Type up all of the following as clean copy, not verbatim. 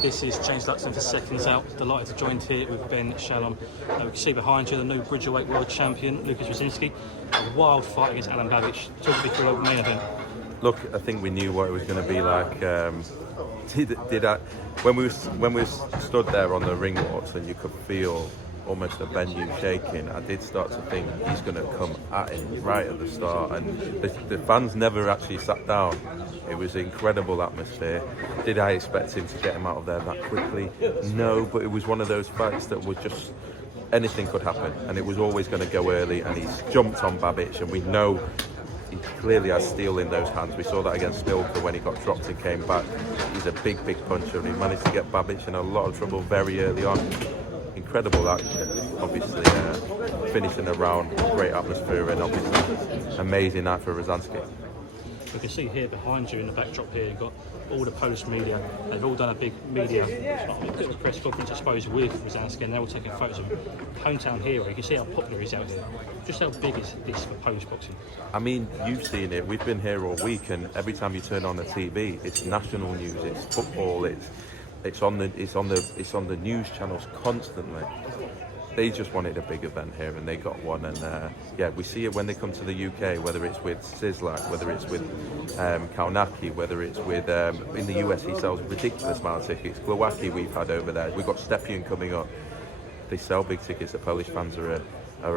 This is James Luxon for Seconds Out. Delighted to join here with Ben Shalom. We can see behind you the new Bridgerweight World Champion, Lucas Brzezinski. A wild fight against Alen Babic. Talk me through the main event. Look, I think we knew what it was going to be like. When we stood there on the ring walks and you could feel almost the venue shaking, I did start to think he's going to come at him right at the start, and the fans never actually sat down. It was an incredible atmosphere. Did I expect him to get him out of there that quickly? No, but it was one of those fights that was just, anything could happen, and it was always going to go early, and he's jumped on Babic, and we know he clearly has steel in those hands. We saw that against Stilker when he got dropped and came back. He's a big puncher, and he managed to get Babic in a lot of trouble very early on. Incredible action, obviously finishing the round, great atmosphere, and obviously amazing night for Brzezinski. We can see here behind you in the backdrop here, you've got all the Polish media. They've all done a big media, a bit of a press conference I suppose with Brzezinski, and they're all taking photos of him. Hometown hero, you can see how popular he's out here. Just how big is this for Polish boxing? I mean, you've seen it, we've been here all week, and every time you turn on the TV, it's national news, it's football, it's on the news channels constantly. They just wanted a big event here, and they got one. And yeah, we see it when they come to the UK, whether it's with Sislak, whether it's with Kaunaki, whether it's with in the US he sells ridiculous amount of tickets. Glowacki we've had over there. We've got Stepien coming up. They sell big tickets. The Polish fans are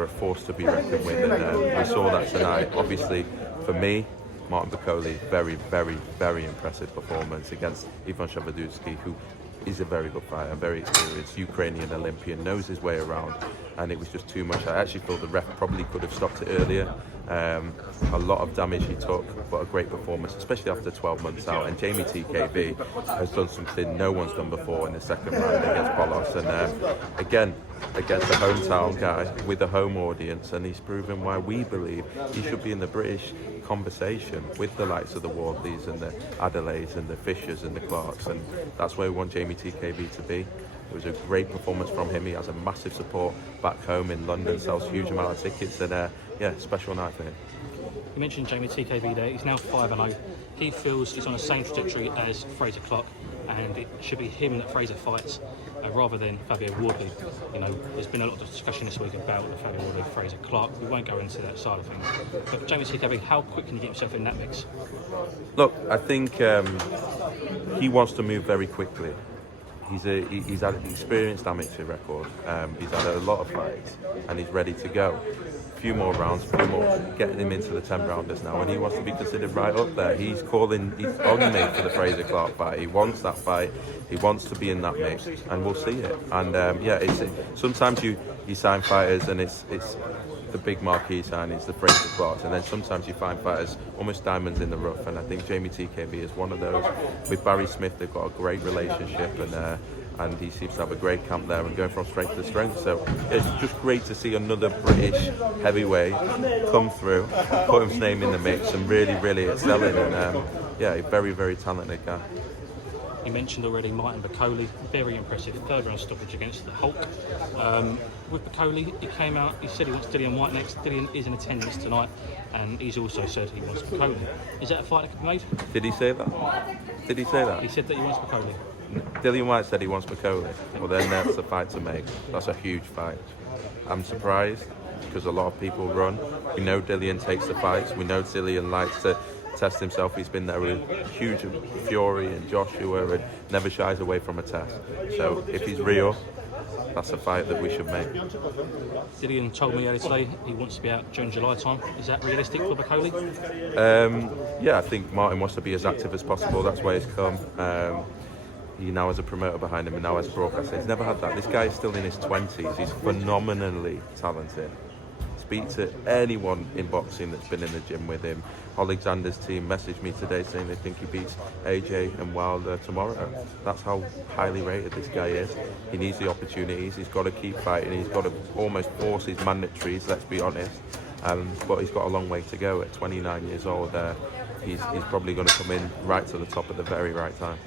a force to be reckoned with, and we saw that tonight. Obviously, for me, Martin Bakole, very impressive performance against Ivan Shabaduski, who is a very good fighter, very experienced Ukrainian Olympian, knows his way around, and it was just too much. I actually thought the ref probably could have stopped it earlier. A lot of damage he took, but a great performance, especially after 12 months out. And Jamie TKB has done something no one's done before in the second round against Bolos, and again against a hometown guy with a home audience, and he's proven why we believe he should be in the British conversation with the likes of the Wardleys and the Adelaides and the Fishers and the Clarks, and that's where we want Jamie TKB to be. It was a great performance from him. He has a massive support back home in London, sells a huge amount of tickets, and yeah, special night for him. You mentioned Jamie TKB there. He's now 5-0. He feels he's on the same trajectory as Fraser Clark, and it should be him that Fraser fights rather than Fabio Wardley. You know, there's been a lot of discussion this week about the Fabio Wardley, Fraser Clark. We won't go into that side of things. But Jamie TKB, how quick can you get yourself in that mix? Look, I think he wants to move very quickly. He's had an experienced amateur record. He's had a lot of fights, and he's ready to go. A few more rounds, getting him into the 10 rounders now, and he wants to be considered right up there. He's on me for the Fraser Clark fight. He wants that fight. He wants to be in that mix, and we'll see it. And yeah, sometimes you sign fighters, and it's the big marquee sign is the Fraser Clarks, and then sometimes you find fighters almost diamonds in the rough, and I think Jamie TKB is one of those. With Barry Smith, they've got a great relationship, and he seems to have a great camp there and going from strength to strength. So it's just great to see another British heavyweight come through, put his name in the mix, and really excelling. And yeah, a very talented guy. You mentioned already Martin Bakole, very impressive third round stoppage against the Hulk. With Bakole, he came out, he said he wants Dillian Whyte next. Dillian is in attendance tonight, and he's also said he wants Bakole. Is that a fight that could be made? Did he say that? He said that he wants Bakole. Dillian Whyte said he wants Bakole. Well, then that's a fight to make. That's a huge fight. I'm surprised because a lot of people run. We know Dillian takes the fights. We know Dillian likes to test himself. He's been there with huge Fury and Joshua, and never shies away from a test. So if he's real, that's a fight that we should make. Dillian told me earlier today he wants to be out June, July time. Is that realistic for Bakole? Yeah, I think Martin wants to be as active as possible. That's why he's come. He now has a promoter behind him, and now has a broadcaster. He's never had that. This guy is still in his 20s. He's phenomenally talented. Speak to anyone in boxing that's been in the gym with him. Alexander's team messaged me today saying they think he beats AJ and Wilder tomorrow. That's how highly rated this guy is. He needs the opportunities. He's got to keep fighting. He's got to almost force his mandatories, let's be honest. But he's got a long way to go. At 29 years old, he's probably going to come in right to the top at the very right time.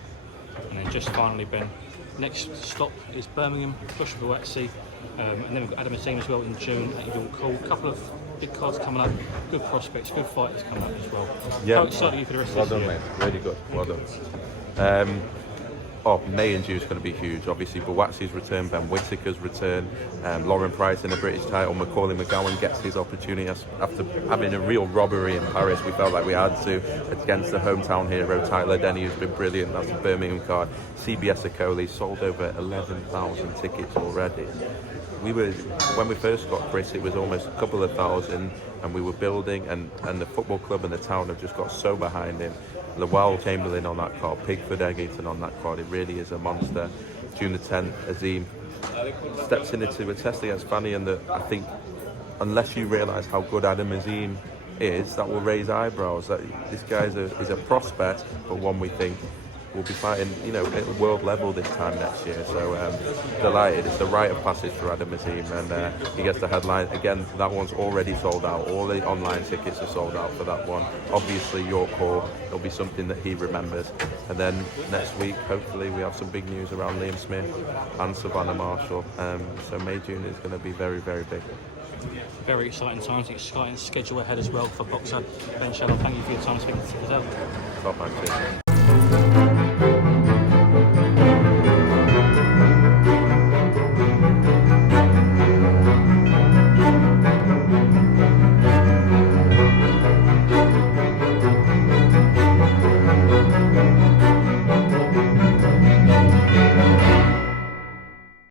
And then just finally, Ben, next stop is Birmingham, Joshua Buatsi, and then we've got Adam Azim as well in June at York Hall. A couple of big cards coming up, good prospects, good fighters coming up as well. Yeah. How excited are you for the rest of this year? Well done, mate. Really good. Well done. May and June is going to be huge. Obviously, Buatsi's return, Ben Whittaker's return, Lauren Price in the British title, Macaulay McGowan gets his opportunity after having a real robbery in Paris. We felt like we had to against the hometown hero Tyler Denny, who's been brilliant. That's a Birmingham card. CBS Bakole sold over 11,000 tickets already. When we first got Chris, it was almost a couple of thousand, and we were building, and the football club and the town have just got so behind him. Lawal Chamberlain on that card, Pigford Eggington on that card, it really is a monster. June the 10th, Azim steps into a test against Fanny, and I think unless you realise how good Adam Azim is, that will raise eyebrows. That this guy is a prospect, but one we think will be fighting, at world level this time next year. So delighted. It's the rite of passage for Adam Azim, and he gets the headline again. That one's already sold out. All the online tickets are sold out for that one. Obviously, York Hall, it'll be something that he remembers. And then next week, hopefully, we have some big news around Liam Smith and Savannah Marshall. So May, June is going to be very, very big. Very exciting times, exciting schedule ahead as well for boxer Ben Shalom. Thank you for your time speaking to us. Top man, cheers.